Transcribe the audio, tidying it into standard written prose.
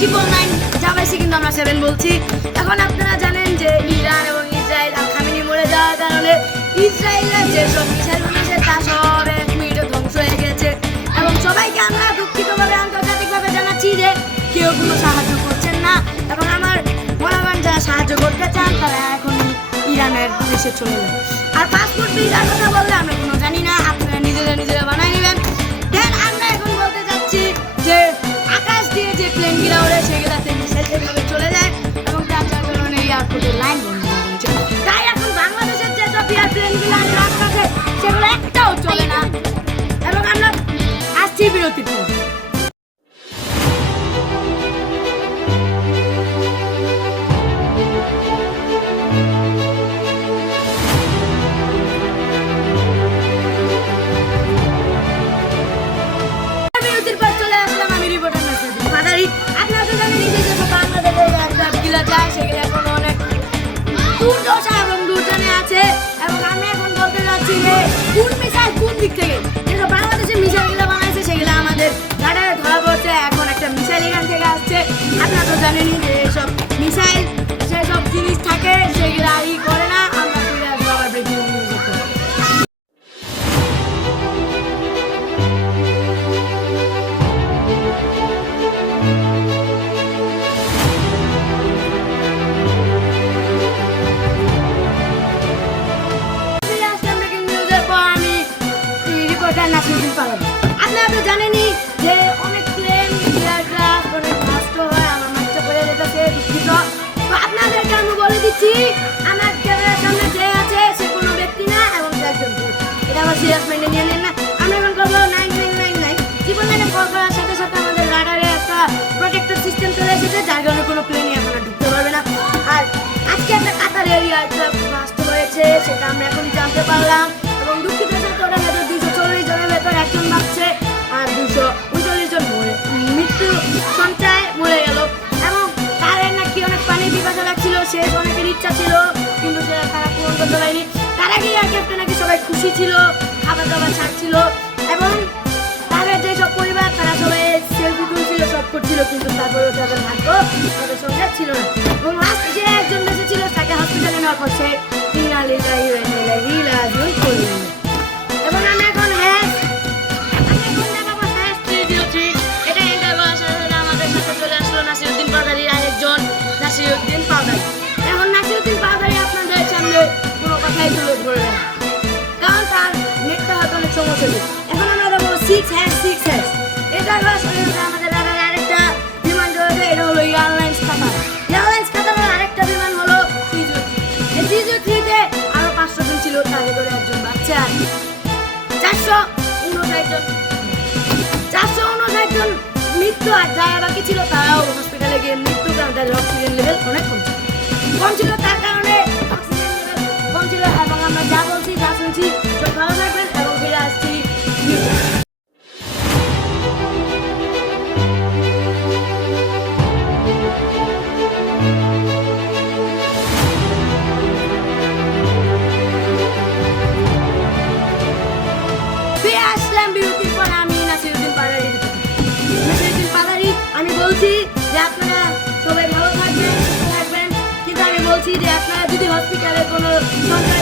999 যা পাইছি কিন্তু আমরা 7 বলছি। এখন আপনারা জানেন যে ইরান এবং ইসরায়েল আল খামেনি মরে যাওয়ার কারণে ইসরায়েলের যেসব মিসাইল বানিয়েছে তা সব 1 মিনিটে ধ্বংস হয়ে গেছে এবং সবাইকে আমরা দুঃখিতভাবে আন্তর্জাতিকভাবে জানাচ্ছি যে কেউ কোনো সাহায্য করছেন না এবং আমার মহামান যারা সাহায্য করতে চান তারা এখন ইরানের দেশে চলে যান। আর পাসপোর্ট ভিসার কথা বললে আমরা কোনো জানি না, আপনারা নিজেরা বানাই নেবেন। দেন আমরা এখন বলতে যাচ্ছি যে আকাশ দিয়ে যে প্লেনগুলো ওড়ে সেগুলোতে মিসাইল এভাবে চলে যায় এবং তার কারণে এয়ারপোর্টের লাইন বন্ধ হয়ে গেছে। তাই এখন বাংলাদেশের যেসব প্লেনগুলো রাস্তাতে সেগুলো একটাও চলে না এবং আমরা আসছি বিরতির পর। বাংলাদেশের মিসাইলগুলো বানাইছে সেগুলো আমাদের রাডারে ধরা পড়ছে। এখন একটা মিসাইল ইরান থেকে আসছে, আপনারা তো জানেনই যে এসব মিসাইল যেসব জিনিস থাকে সেগুলো আর করে না। আমরা ফিরে আসবো আবার ব্রেকিং নিউজ করতে। আপনারা তো জানেনই যে অনেক প্লেন এয়ারক্রাফট অনেক নষ্ট হয়, আমার মাথা পড়ে যেতেছে, দুঃখিত। তো আপনাদেরকে আমি বলে দিচ্ছি আমার ক্যামেরার সামনে যে আছে সে কোনো ব্যক্তি না এবং সে একজন ভূত। এটা আমার সিরিয়াস মাইন্ডে নিয়ে নেন না। আমরা এখন করবো 9999 জীবন লাইনে কল করার সাথে সাথে আমাদের রাডারে একটা প্রোটেক্টর সিস্টেম চলে এসেছে যার কারণে কোনো প্লেনই এখন ঢুকতে পারবে না। আর আজকে একটা কাতার এরিয়া নষ্ট হয়েছে সেটা আমরা এখনই জানতে পারলাম এবং দুঃখিত সাথে ওরা ভেতর 240 জনের ভেতর একজন বাঁচছে আর 239 জন মৃত্যু সঞ্চয় মরে গেল এবং তাদের নাকি অনেক পানির পিপাসা লাগছিল, শেষ অনেকের ইচ্ছা ছিল কিন্তু তারা পূরণ করতে পারেনি। তার আগে আর ক্যাপ্টেন নাকি সবাই খুশি ছিল, খাবার দাবার ছাড়ছিল এবং তাদের যেসব পরিবার তারা সবাই সেলফি তুলছিল, সব করছিল কিন্তু তারপরেও তাদের ভাগ্য তাদের সঙ্গে ছিল না এবং লাস্ট যে একজন বেঁচে ছিল তাকে হসপিটালে নেওয়ার পর সে এবং আমি এখন এটা ইন্টারভিউ সাথে আমাদের সাথে চলে আসলো নাসিরউদ্দিন পাউদারির আরেকজন নাসিরউদ্দিন পাউদারি। এখন নাসিরউদ্দিন পাউদারি আপনাদের সামনে কোনো কথাই তুলে ধরবে না কারণ তার নেটটা হয়তো অনেক সমস্যা ছিল। এখন আমরা দেবো 6#6# এটা আমাদের আরেকটা বিমান রয়েছে, এটা হলো এয়ারলাইন্স কাতার। এয়ারলাইন্স কাতারের আরেকটা বিমান হলো CJ3-তে আরো 500 জন ছিল, তার ভেতরে একজন বাচ্চা। 459 জন মৃত্যু আর যারা বাকি ছিল তারাও হসপিটালে গিয়ে মৃত্যু, কারণ তাদের অক্সিজেন লেভেল অনেক কম ছিল তার কারণে অক্সিজেন লেভেল কম ছিল। এবং আমরা যা বলছি যা শুনছি সব ভালো থাকবেন এবং ফিরে আসছি। আমি বলছি যে আপনারা সবাই ভালো থাকবেন, সুস্থ থাকবেন, কিন্তু আমি বলছি যে আপনারা যদি হসপিটালে কোনো সরকার